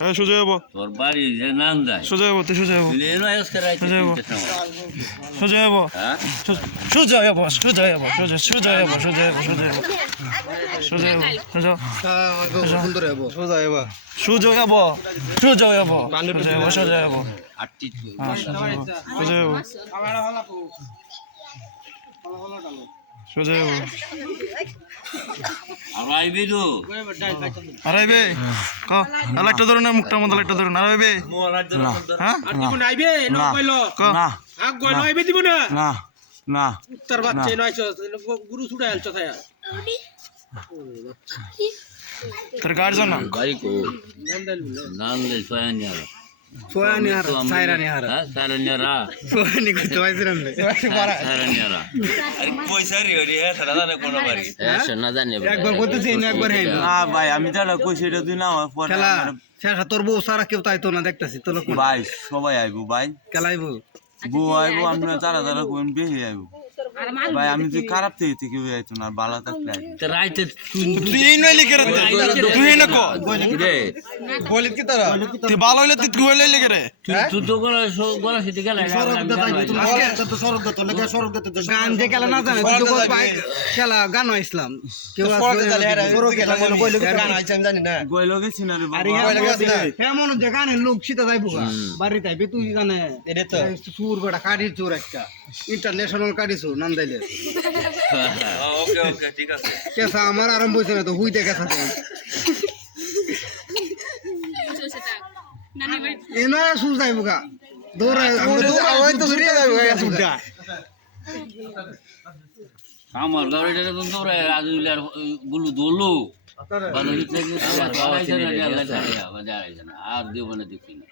সোজা যাবো তোর বাড়ি যে নাম যায় সোজা যাবো তুই সোজা যাবো সোজা সোজা যাবো হ্যাঁ সোজা যাবো সোজা যাবো সোজা সোজা যাবো সোজা যাবো সোজা যাবো সোজা যাবো সোজা সুন্দর যাবো সোজা যাবো সোজা যাবো সোজা যাবো সোজা যাবো সোজা যাবো আটটি সোজা যাবো সোজা যাবো আর আইবি তো আরাইবে ক আরেকটা ধরুন মুখটার মধ্যে আরেকটা ধরুন আরাইবে হ্যাঁ আইবে নো কইলো ক আগ কইলো আইবে দিব না না না উত্তর বাচ্চা নয়ছ গুরু ছুড়া আলছ থায়া তোর গার্জন না বাড়ি কো নান্দল সোয়ানিয়ারা সোয়ানিয়ার সাইরানিয়ার সারানিয়ারা সোয়ানি কইতো আইছিলাম রে সারানিয়ারা আরে পয়সা রে রে সারা জানে কোন বাড়ি না জানি একবার কইতেছি না একবার হ্যাঁ না ভাই আমি তাহলে কই সেটা তুই না পরে খেলা শেষা তোর বউ সারা কেউ তাইতো না দেখতাছি তোর ভাই সবাই আইবো ভাই খেলাইবো বউ আইবো আমরা তারা তারা কোন বেহে আইবো ভাই আমি তুই খারাপ থেকে কেউ আইতো না ভালো থাকলে তো রাইতে তুই এই নইলে কে রে তুই না কো রে বলিত কি তারা তুই ভালো হইলে তুই হইলে কে রে তুই তো গলা সিটি গেল গান যে খেলা না জানে জগৎ ভাই খেলা গান ইসলাম কেউ গইলো গেছি না রে আরে এমন যে গানের লোক সীতা যাইবো বাড়ি যাইবে তুই জানে সুর বেটা কাটি চোর একটা ইন্টারন্যাশনাল কাটিছো নান্দাইলে ওকে ওকে ঠিক আছে কেসা আমার আরম্ভ হয়েছে না তো হুইতে কেসা এনা সুর যাইবো গা দৌড়াই তো সুরিয়া যাইবো সুরটা আমার গাড়িটা তো দৌড়ায় রাজুলার গুলু দোলো ভালো হইছে আর দেব না দেখি না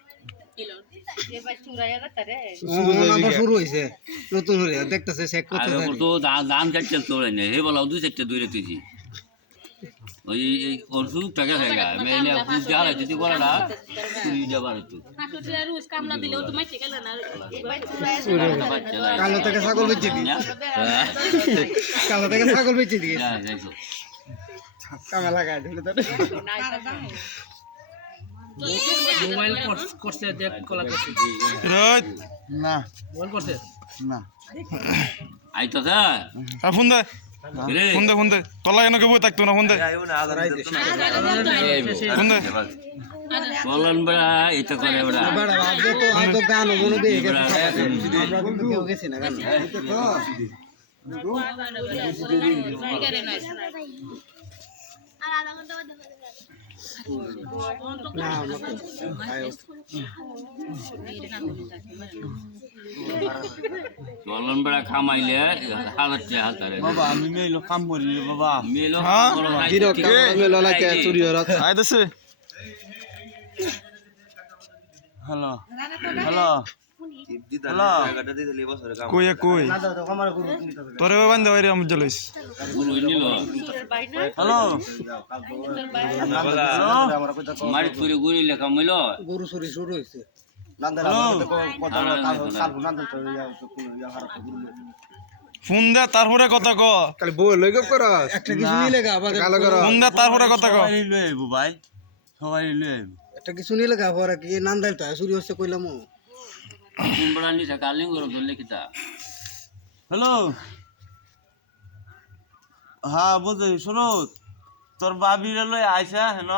শুরু হয়েছে নতুন দেখতেছে চেক করতে তো দাম কাটতে তোলে না হে বলা দুই চারটে দূরে তুই ওই ওর সুখ টাকা খাইগা মেলে খুব জাল আছে তুই বড়টা তুই যাবার একটু কালো থেকে ছাগল বেচে দিই কালো থেকে ছাগল বেচে দিই কামে লাগাই দিলে তো মোবাইল করতে দেখ কলা করতে রোজ না মোবাইল করতে না আইতো স্যার আর ফোন দে রে ফোন দে তলা এনে কেউ থাকতো না ফোন দে ফোন দে বলন বড়া এটা করে বড়া বড়া আগে তো হয়তো গান মনে দিয়ে গেছে আমরা কিন্তু কেউ গেছি না গান বলন বড়া খামাইলে হালতে হাতারে বাবা আমি মেলো কাম করি বাবা মেলো জিরো মেলো লাগে চুরি হরত আইতাছে হ্যালো হ্যালো কই কই তোরে বান্ধে বাইরে আমি জলইস গুরু নিল হ্যালো মারি তুই গুরি লেখা মইলো গরু চুরি শুরু হইছে ফোন দে তারপরে কথা ক খালি বই লই গপ কর একটা কিছু নিলে গা আবার কালো কর ফোন দে তারপরে কথা ক সবাই লই আইবো ভাই সবাই লই আইবো একটা কিছু নিলে গা পরে কি নান্দাইল তো চুরি হচ্ছে কইলাম কুমড়া নি সকালে গরো দলে কিতা হ্যালো হ্যাঁ বুঝি সুরত তোর বাবিরে লই আইসা হেন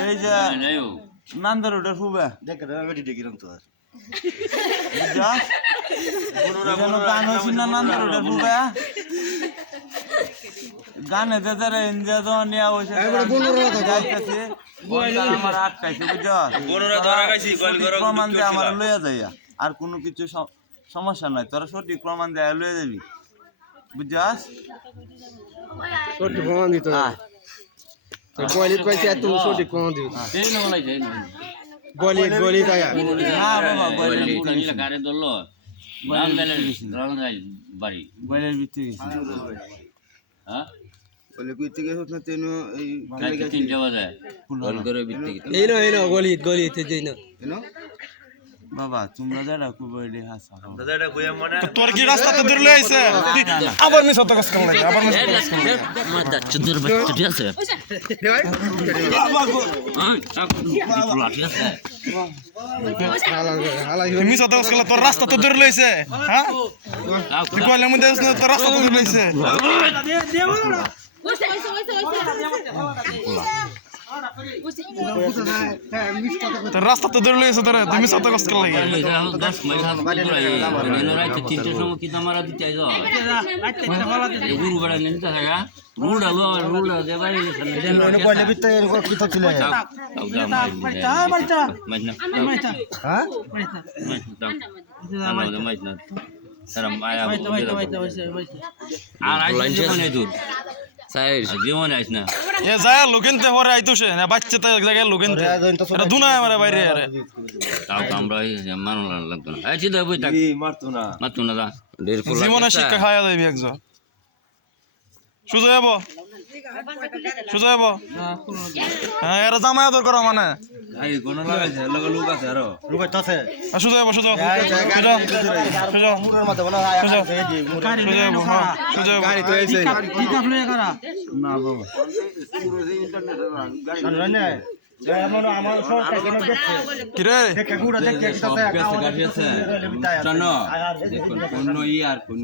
এই যে নাইও নান্দার ওটা ফুবে দেখ বেটি দেখিলাম তো বুঝা যেন গান হয়েছি না নান্দার ওটা ফুবে গানে দেদারে ইন্ডিয়া তো নিয়া হয়েছে যাইতেছে আমার আটকাইছে বুঝা প্রমাণ দিয়ে আমার লইয়া যাইয়া আর কোনো কিছু সমস্যা নাই তোরা সঠিক প্রমাণ দেয়া লইয়া যাবি বুঝাস সঠিক প্রমাণ দিত বলি কইছে এত সঠিক প্রমাণ দিত এই না বলাই যাই না গলি তায়া না বাবা বলি নিলে কারে দললো নাম দেলে রং যাই বাড়ি বইলের ভিতরে হ্যাঁ বলে কই থেকে হত না তেনো এই কাকে তিন যাওয়া যায় ফোন করে বিত্তি এই নো গলি তে যাই না বাবা তোমরা যারা খুব এডি হাসা তো তোর কি রাস্তা তো ধরে লইছে আবার মিস হতো কাজ করে আবার মিস হতো কাজ করে আমার দা চুদুর বাচ্চা ঠিক আছে মিস হতো কাজ করে তোর রাস্তা তো ধরে লইছে হ্যাঁ তুই কইলে মধ্যে তোর রাস্তা তো ধরে লইছে তোর রাস্তা তো ধরে লইছে তোরা তুমি মিস হতো কাজ করে লাগে 10 মাইল হাত রাইতে 3টার সময় কি তোমার দিতে আইছো গুরু বড় নিতে থাকা রুড়া লো রুড়া দে ভাই এনে কইলে বিতে কি তো ছিল এ যায় লোকেনতে হরে আইতোছে না বাচ্চা তো এক জায়গায় লোকেনতে এটা দুনায় আমারে বাইরে আরে আমরা মানল লাগতো না এই চিন্তা বই থাক মারতো না দা জীবনে শিক্ষা খাওয়া যাবে একজন সুজা যাবো হ্যাঁ এরা জামাই আদর করো মানে কোন লাগাইছে লোক আছে আরো লুকাইতাছে সুজা যাবো গাড়ি তো এসে না বাবা আমার সরকার কেন দেখছে কিরে দেখে গুড়া দেখে সব গেছে গাড়ি আছে জানো কোন ই আর কোন